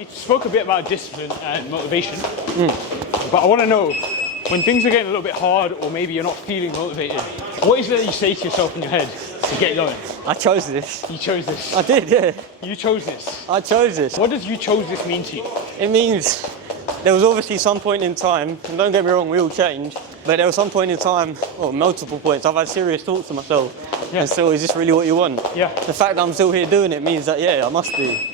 We spoke a bit about discipline and motivation, but I want to know, when things are getting a little bit hard or maybe you're not feeling motivated, what is it that you say to yourself in your head to get going? I chose this. You chose this. I did, yeah. You chose this. I chose this. What does you chose this mean to you? It means there was obviously some point in time, and don't get me wrong, we all change, but there was some point in time, or multiple points, I've had serious thoughts to myself. Yeah. And so, is this really what you want? Yeah. The fact that I'm still here doing it means that, yeah, I must be.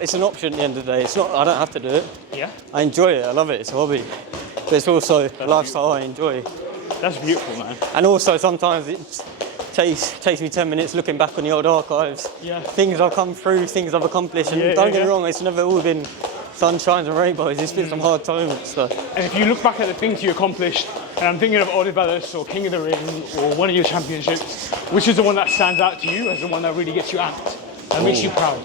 It's an option at the end of the day. It's not, I don't have to do it. Yeah. I enjoy it, I love it, it's a hobby. But it's also a lifestyle I enjoy. That's beautiful, man. And also sometimes it takes me 10 minutes looking back on the old archives. Yeah. Things I've come through, things I've accomplished, and don't get me wrong, it's never all been sunshines and rainbows. It's been some hard times. So. And if you look back at the things you accomplished, and I'm thinking of Olympus or King of the Ring or one of your championships, which is the one that stands out to you as the one that really gets you amped and makes you proud?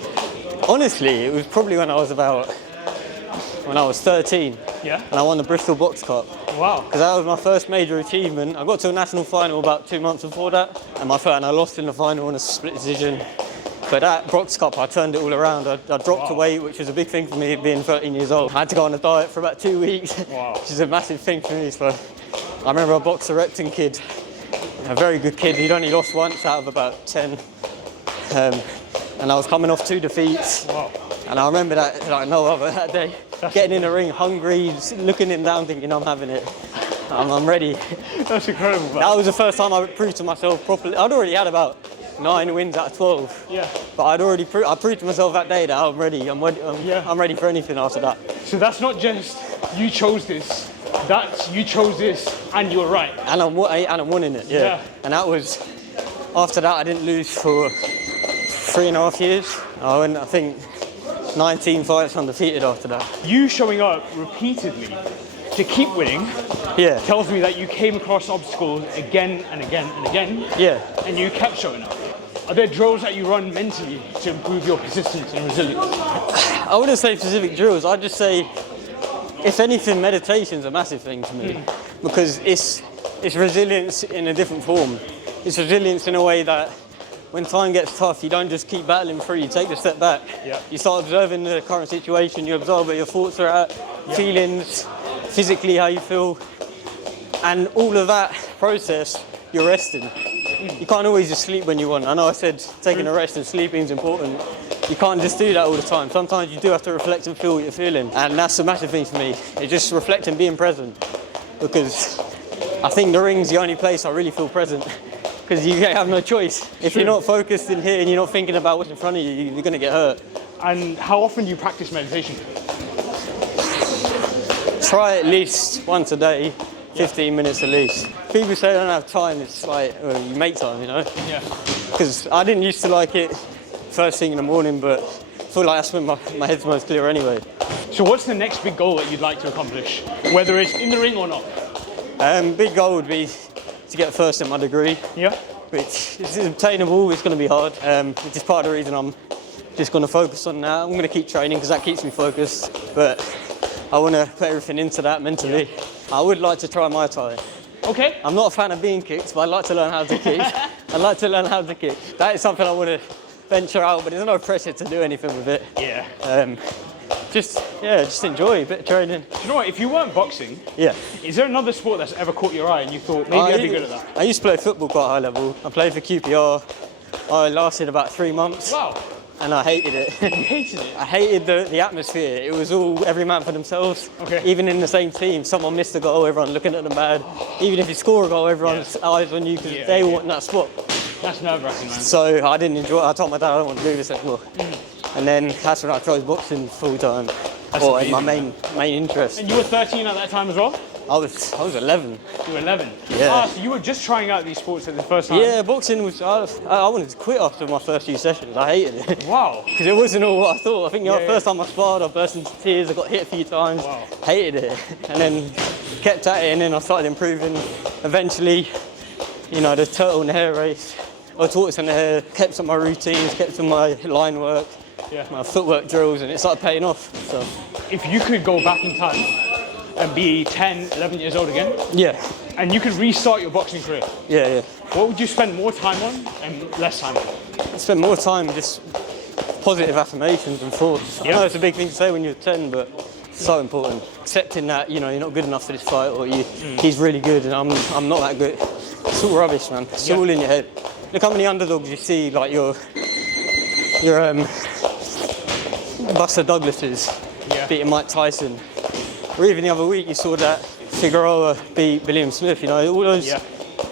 Honestly, it was probably when I was 13. Yeah. And I won the Bristol Box Cup. Wow. Because that was my first major achievement. I got to a national final about 2 months before that, and I lost in the final in a split decision. But that Box Cup, I turned it all around. I dropped weight, which was a big thing for me being 13 years old. I had to go on a diet for about 2 weeks, which is a massive thing for me. So I remember a boxer Repton kid, a very good kid. He'd only lost once out of about 10. And I was coming off 2 defeats. Wow. And I remember that like no other that day. Getting in the ring hungry, looking him down, thinking I'm having it. I'm ready. That's incredible, man. That was the first time I proved to myself properly. I'd already had about 9 wins out of 12. Yeah. But I proved to myself that day that I'm ready. I'm ready for anything after that. So that's not just you chose this. That's you chose this and you were right. And I'm winning it. Yeah. And that was after that. I didn't lose for 3.5 years. I went, I think, 19 fights undefeated after that. You showing up repeatedly to keep winning tells me that you came across obstacles again and again and again. Yeah. And you kept showing up. Are there drills that you run mentally to improve your persistence and resilience? I wouldn't say specific drills. I'd just say, if anything, meditation's a massive thing to me. Because it's resilience in a different form. It's resilience in a way that when time gets tough, you don't just keep battling through, you take a step back. Yeah. You start observing the current situation, you observe where your thoughts are at, feelings, physically how you feel. And all of that process, you're resting. You can't always just sleep when you want. I know I said taking a rest and sleeping is important. You can't just do that all the time. Sometimes you do have to reflect and feel what you're feeling. And that's a massive thing for me. It's just reflecting, being present. Because I think the ring's the only place I really feel present. Because you have no choice. If you're not focused in here and you're not thinking about what's in front of you, you're going to get hurt. And how often do you practice meditation? Try at least once a day, 15 minutes at least. People say they don't have time, it's like, well, you make time, you know? Yeah. Because I didn't used to like it first thing in the morning, but I feel like that's when my head's most clear anyway. So what's the next big goal that you'd like to accomplish, whether it's in the ring or not? Big goal would be to get first in my degree. Yeah. Which is obtainable, it's going to be hard. Which is part of the reason I'm just going to focus on that. I'm going to keep training because that keeps me focused. But I want to put everything into that mentally. Yeah. I would like to try Muay Thai. Okay. I'm not a fan of being kicked, but I'd like to learn how to kick. I'd like to learn how to kick. That is something I want to venture out, but there's no pressure to do anything with it. Yeah. Just enjoy a bit of training. You know what, if you weren't boxing, is there another sport that's ever caught your eye and you thought, maybe I'd be good at that? I used to play football quite high level. I played for QPR. I lasted about 3 months. Wow. And I hated it. You hated it? I hated the atmosphere. It was all every man for themselves. Okay. Even in the same team, someone missed a goal, everyone looking at them bad. Even if you score a goal, everyone's eyes on you because they want that spot. That's nerve-wracking, man. So I didn't enjoy it. I told my dad I don't want to do this anymore. And then that's when I chose boxing full time. Or my main interest. And you were 13 at that time as well? I was 11. You were 11? Yeah. So you were just trying out these sports at the first time? Yeah, boxing was, I wanted to quit after my first few sessions. I hated it. Wow. Because it wasn't all what I thought. I think the first time I sparred, I burst into tears, I got hit a few times. Wow. Hated it. And then kept at it, and then I started improving. Eventually, you know, the turtle in the hair race, or tortoise in the hair, kept up my routines, kept up my line work, my footwork drills, and it started paying off. So, if you could go back in time and be 10, 11 years old again, and you could restart your boxing career, what would you spend more time on and less time on? I'd spend more time just positive affirmations and thoughts. I Yeah. know it's a big thing to say when you're 10, but it's so important. Accepting that, you know, you're not good enough for this fight, or he's really good and I'm not that good. It's all rubbish, man. It's all in your head. Look how many underdogs you see, like your Buster Douglases beating Mike Tyson. Or even the other week you saw that Figueroa beat William Smith, you know,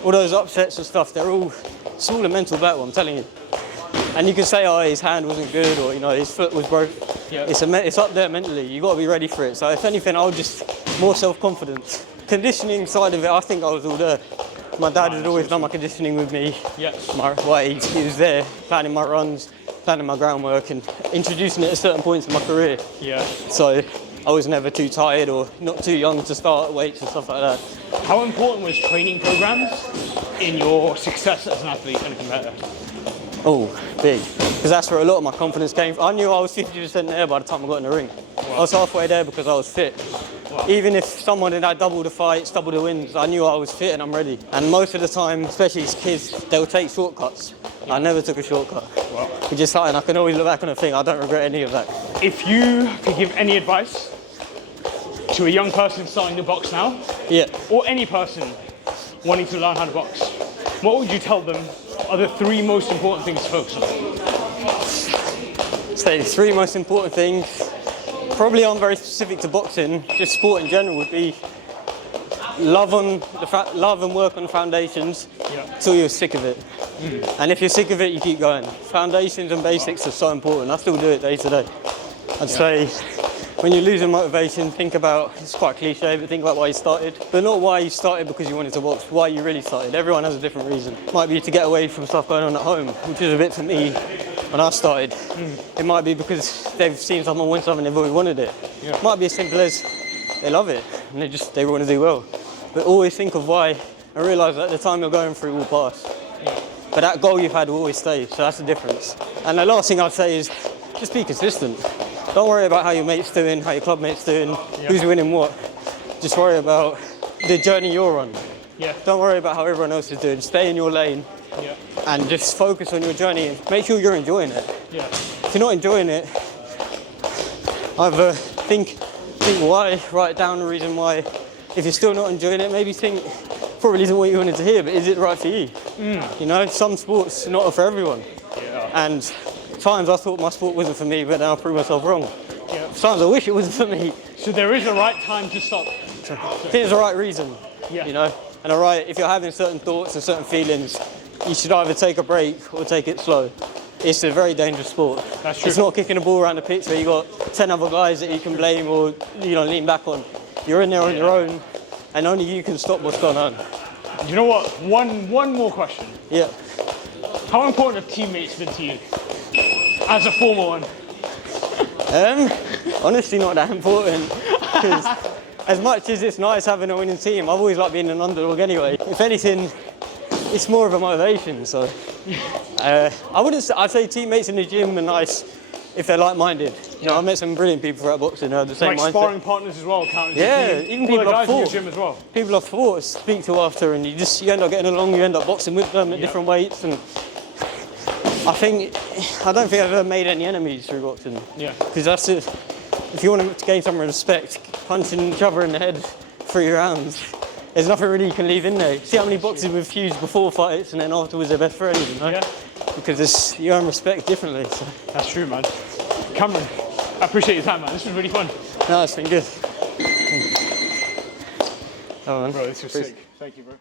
all those upsets and stuff, it's all a mental battle, I'm telling you. And you can say, oh, his hand wasn't good, or, you know, his foot was broke. Yeah. It's up there mentally, you've got to be ready for it. So if anything, I was just more self-confidence. Conditioning side of it, I think I was all there. My dad had always done my conditioning with me. Yeah. My weight, he was there, planning my runs, planning my groundwork, and introducing it at certain points in my career. Yeah. So I was never too tired or not too young to start weights and stuff like that. How important was training programs in your success as an athlete and a competitor? Oh, big. Because that's where a lot of my confidence came from. I knew I was 50% there by the time I got in the ring. Wow. I was halfway there because I was fit. Wow. Even if someone had double the fights, double the wins, I knew I was fit and I'm ready. And most of the time, especially as kids, they'll take shortcuts. I never took a shortcut. Wow. Which is something I can always look back on and think, I don't regret any of that. If you could give any advice to a young person starting to box now, or any person wanting to learn how to box, what would you tell them are the 3 most important things to focus on? So the 3 most important things, probably aren't very specific to boxing, just sport in general, would be love and work on the foundations till you're sick of it. And if you're sick of it, you keep going. Foundations and basics are so important. I still do it day to day. I'd say when you're losing motivation, think about, it's quite cliche, but think about why you started. But not why you started because you wanted to box, why you really started. Everyone has a different reason. Might be to get away from stuff going on at home, which is a bit for me when I started. It might be because they've seen someone win something, they've always wanted it. It might be as simple as they love it and they want to do well. But always think of why and realise that the time you're going through will pass. But that goal you've had will always stay, so that's the difference. And the last thing I'd say is just be consistent. Don't worry about how your mate's doing, how your club mate's doing, who's winning what. Just worry about the journey you're on. Don't worry about how everyone else is doing. Stay in your lane and just focus on your journey and make sure you're enjoying it. If you're not enjoying it, either think why, write down the reason why. If you're still not enjoying it, maybe think, probably isn't what you wanted to hear, but is it right for you? You know, some sports are not for everyone. And times I thought my sport wasn't for me, but now I prove myself wrong. Sometimes I wish it wasn't for me. So there is a right time to stop. I think there's a right reason, you know, and if you're having certain thoughts and certain feelings, you should either take a break or take it slow. It's a very dangerous sport. That's true. It's not kicking a ball around the pitch where you got 10 other guys that you can blame or, you know, lean back on. You're in there on your own, and only you can stop what's going on. You know what? One more question. Yeah. How important have teammates been to you as a former one? Honestly, not that important. Because as much as it's nice having a winning team, I've always liked being an underdog anyway. If anything, it's more of a motivation. So I'd say teammates in the gym are nice if they're like-minded. You know, I've met some brilliant people throughout boxing who have the same mindset. Sparring partners as well, count. Even people I've fought. In your gym as well. People I've fought speak to after, and you end up getting along. You end up boxing with them at different weights, and I don't think I've ever made any enemies through boxing. Because that's it. If you want to gain some respect, punching each other in the head 3 rounds, there's nothing really you can leave in there. See how many boxers we've fused before fights, and then afterwards they're best friends, you know? Because you earn respect differently. So. That's true, man. Cameron, I appreciate your time, man. This was really fun. No, it's been good. Bro, this was sick. Thank you, bro.